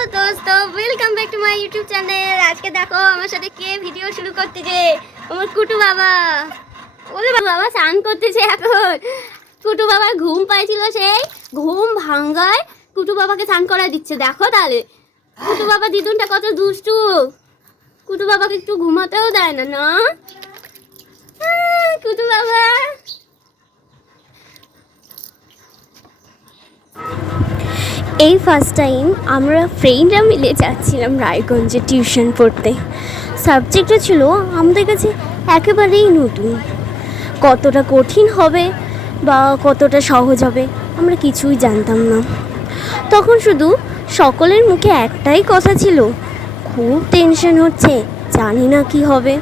दोस्तों welcome back to my YouTube channel. आज के देखो আমার সাথে কে ভিডিও শুরু করতেছে আমার কুটু বাবা। ওরে বাবা স্নান করতেছে এখন। কুটু বাবার ঘুম পাইছিল, সেই ঘুম ভাঙায় কুটু বাবাকে স্নান করা দিচ্ছে। দেখো তাহলে কুটু বাবা দিদুনটা কত দুষ্টু। কুটু বাবাকে একটু ঘুমাতেও দেয় না না কুটু বাবা। এই ফার্স্ট টাইম আমরা ফ্রেন্ডরা মিলে যাচ্ছিলাম রায়গঞ্জে টিউশন পড়তে। সাবজেক্টটা ছিল আমাদের কাছে একেবারেই নতুন। কতটা কঠিন হবে বা কতটা সহজ হবে আমরা কিছুই জানতাম না। তখন শুধু সকলের মুখে একটাই কথা ছিল, খুব টেনশন হচ্ছে, জানি না কি হবে।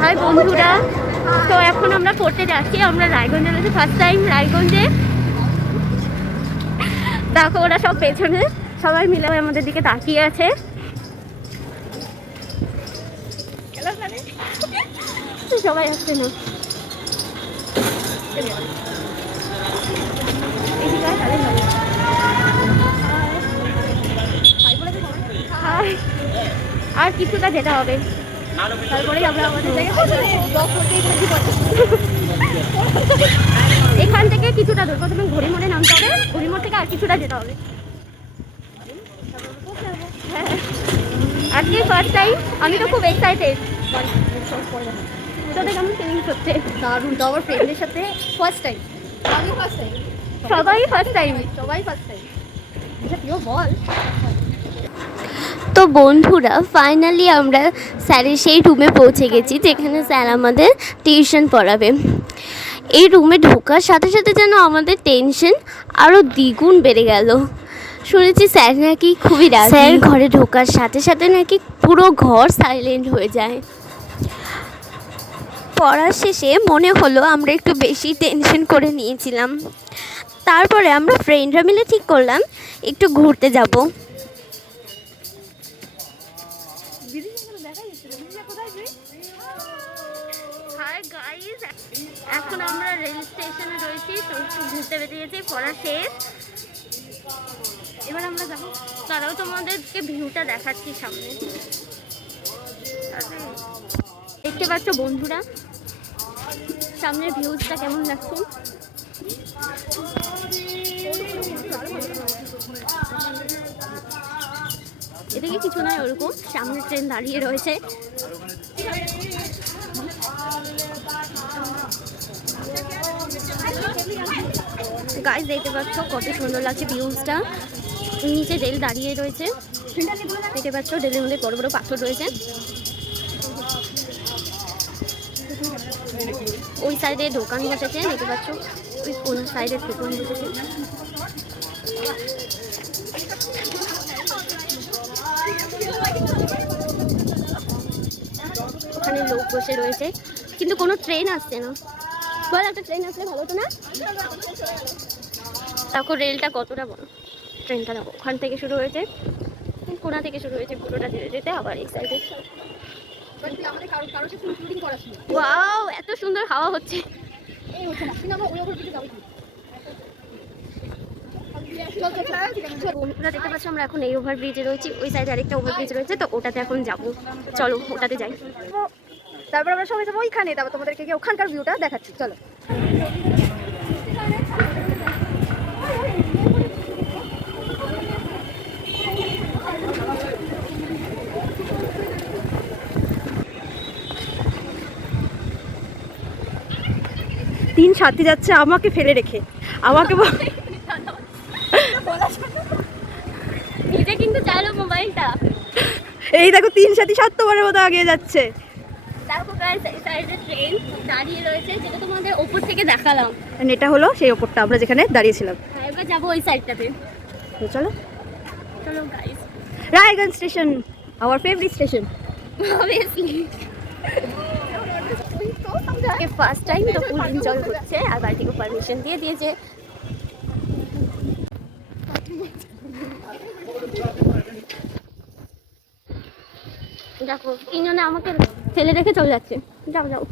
হাই বন্ধুরা, তো এখন আমরা পড়তে যাচ্ছি। আমরা রায়গঞ্জে গেছি ফার্স্ট টাইম। রায়গঞ্জে দেখো ওরা সব পেছনে সবাই মিলে আমাদের দিকে তাকিয়ে আছে। সবাই আসছে না, আর কিছুটা যেতে হবে, তারপরেই আমরা আমাদের এখান থেকে কিছুটা দূর। প্রথমে ঘড়ি মোড়ে নামতে হবে, ঘড়ি মোড় থেকে আর কিছুটা যেতে হবে। আজকে ফার্স্ট টাইম, আমি তো খুব এক্সাইটেড। তোদের কেমন ফিলিংস হচ্ছে? দারুণ। তো আমার ফ্রেন্ডের সাথে ফার্স্ট টাইম, আমি ফার্স্ট টাইম, সবাই ফার্স্ট টাইম, সবাই ফার্স্ট টাইম। আচ্ছা তুইও বল। তো বন্ধুরা ফাইনালি আমরা স্যারের সেই রুমে পৌঁছে গেছি যেখানে স্যার আমাদের টিউশন পড়াবে। এই রুমে ঢোকার সাথে সাথে যেন আমাদের টেনশন আরও দ্বিগুণ বেড়ে গেল। শুনেছি স্যার নাকি খুবই রাগী। স্যার ঘরে ঢোকার সাথে সাথে নাকি পুরো ঘর সাইলেন্ট হয়ে যায়। পড়ার শেষে মনে হলো আমরা একটু বেশি টেনশন করে নিয়েছিলাম। তারপরে আমরা ফ্রেন্ডরা মিলে ঠিক করলাম একটু ঘুরতে যাব। এখন আমরা রেল স্টেশনে রয়েছি, তো একটু ঘুরতে বেরিয়েছি। পড়া শেষ, এবার আমরা যাবো। তারাও তোমাদেরকে ভিউটা দেখাচ্ছি সামনে। দেখতে পাচ্ছ বন্ধুরা সামনের ভিউজটা কেমন লাগছে? এদিকে কিছু নয়, ওরকম সামনে ট্রেন দাঁড়িয়ে রয়েছে। গাইস দেখতে পাচ্ছ কত সুন্দর লাগছে ভিউজটা। নিচে রেল দাঁড়িয়ে রয়েছে, দেখতে পাচ্ছ রেলের মধ্যে বড় বড় পাথর রয়েছে। ওই সাইডে দোকান বসেছে, দেখতে পাচ্ছ ওই কোন সাইডে দোকান বসেছে। ওখানে লোক বসে রয়েছে কিন্তু কোনো ট্রেন আসছে না। বল একটা ট্রেন আসলে ভালো হতো না? দেখো রেলটা কতটা বড়, ট্রেনটা দেখো ওখান থেকে শুরু হয়েছে, কোনা থেকে শুরু হয়েছে, পুরোটা যেতে যেতে আবার এই সাইডে। ওয়াও এত সুন্দর হাওয়া হচ্ছে। বন্ধুরা দেখতে পাচ্ছ আমরা এখন এই ওভারব্রিজে রয়েছি, ওই সাইডে আরেকটা ওভারব্রিজ রয়েছে, তো ওটাতে এখন যাবো। চলো ওটাতে যাই, তারপর আমরা সবাই যাবো ওইখানে। তারপর তোমাদেরকে গিয়ে ওখানকার ভিউটা দেখাচ্ছি, চলো। তিন সাথী যাচ্ছে আমাকে ফেলে রেখে, আমাকে নিজে কিন্তু চালো মোবাইলটা। এই দেখো তিন সাথী সাতবারের মতো আগে যাচ্ছে। দেখো গাইস এই সাইডে ট্রেন দাঁড়িয়ে রয়েছে, যেটা তোমাদের উপর থেকে দেখালাম। এটা হলো সেই ওপরটা আমরা যেখানে দাঁড়িয়েছিলাম। হ্যাঁ এবার যাবো ওই সাইডটাতে। তো চলো চলো guys. Raiganj station, hour favourite station obviously. First time তো ফুল এনজয় হচ্ছে, আর বাড়ি থেকে পারমিশন দিয়ে দিয়েছে। দেখো তিনজনে আমাকে ফেলে রেখে চলে যাচ্ছে। যাও যাও,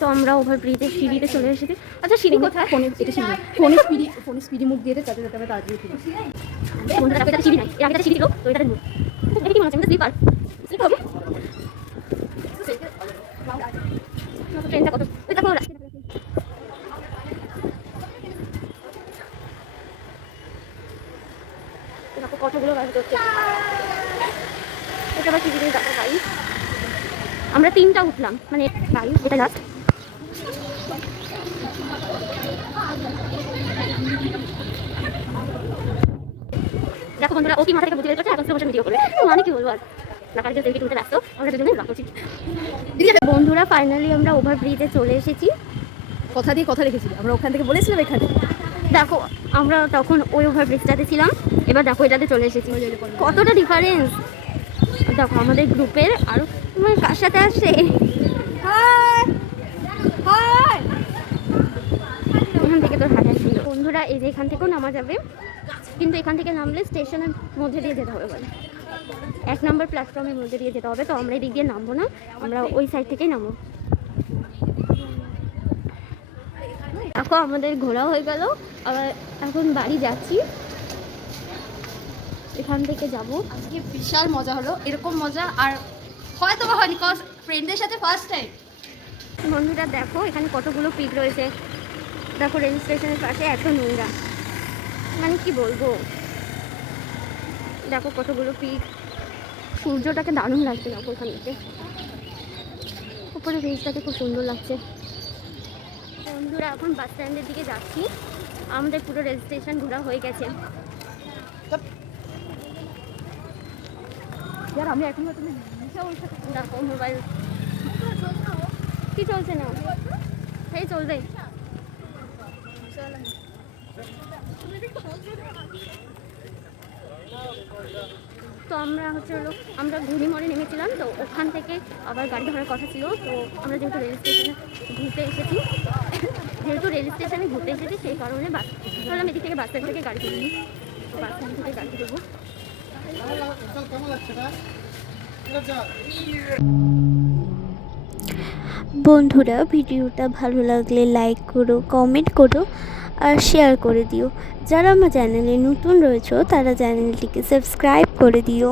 তো আমরা ওভারব্রিজের সিঁড়িতে চলে এসেছি। আচ্ছা সিঁড়ি কোথায়? ফোনে স্পিডি মুখ দিয়ে যাতে যাতে আমরা তাড়াতাড়ি উঠি। বন্ধুরা দেখো, এটা সিঁড়ি নাই, এর আগে একটা সিঁড়ি ছিল, তো এটা দেখুন। এটা কি মনে হচ্ছে স্লিপার হবে? ট্রেনটা কত ওই দেখো দেখো কতগুলো গাড়ি করছে। এটা আবার সিঁড়িতে দেখো গাড়ি। আমরা 3টা উঠলাম, মানে গাড়ি এটা লাস্ট। দেখো বন্ধুরা, ও কি মাথা থেকে বুঝে বের করছে, এখন বসে ভিডিও করবে। মানে কি বলবো আর, টাকার যে সেলফি তুলতে ব্যস্ত, আমরা দুজনে ব্লগ করছি। বন্ধুরা ফাইনালি আমরা ওভারব্রিজে চলে এসেছি। কথা দিয়ে কথা রেখেছি, আমরা ওখান থেকে বলেছিলাম এখানে। দেখো আমরা তখন ওই ওভারব্রিজটাতে ছিলাম, এবার দেখো এটাতে চলে এসেছি। কতটা ডিফারেন্স দেখো আমাদের গ্রুপের। আর তোমার কার সাথে আসছে? এখান থেকে তোর হাঁটা ছিল। বন্ধুরা এই যে এখান থেকেও নামা যাবে, কিন্তু এখান থেকে নামলে স্টেশনের মধ্যে দিয়ে যেতে হবে বলে, 1 নম্বর প্ল্যাটফর্মের মধ্যে দিয়ে যেতে হবে। তো আমরা এদিক দিয়ে নামবো না, আমরা ওই সাইড থেকেই নামবো। দেখো আমাদের ঘোরা হয়ে গেল, আবার এখন বাড়ি যাচ্ছি। এখান থেকে যাব। আজকে বিশাল মজা হলো, এরকম মজা আর হয়তো বা হয়নি, কজ ফ্রেন্ডদের সাথে ফার্স্ট টাইম। বন্ধুরা দেখো এখানে কতগুলো পিক রয়েছে, দেখো রেল স্টেশনের পাশে এত নোংরা, মানে কি বলবো। দেখো কতগুলো পিক, সূর্যটাকে দারুণ লাগছে। দেখো ওখান থেকে উপরে ব্রিজটাকে খুব সুন্দর লাগছে। বন্ধুরা এখন বাস স্ট্যান্ডের দিকে যাচ্ছি, আমাদের পুরো রেল স্টেশন ঘোরা হয়ে গেছে। यार আমি এখন তুমি দেখো মোবাইল কি চলছে না, সেই চলবে। তো আমরা আমরা ঘুরি মোড়ে নেমেছিলাম, তো ওখান থেকে আবার গাড়ি ধরার কথা ছিল। তো আমরা যেহেতু রেল স্টেশনে ঘুরতে এসেছি সেই কারণে বাস ভাবলাম এদিক থেকে বাস স্ট্যান্ড থেকে গাড়ি তুলি, তো বাস স্ট্যান্ড থেকে গাড়ি দেবো। বন্ধুরা ভিডিওটা ভালো লাগলে লাইক করো, কমেন্ট করো আর শেয়ার করে দিও। যারা আমার চ্যানেলে নতুন রয়েছে তারা চ্যানেলটিকে সাবস্ক্রাইব করে দিও।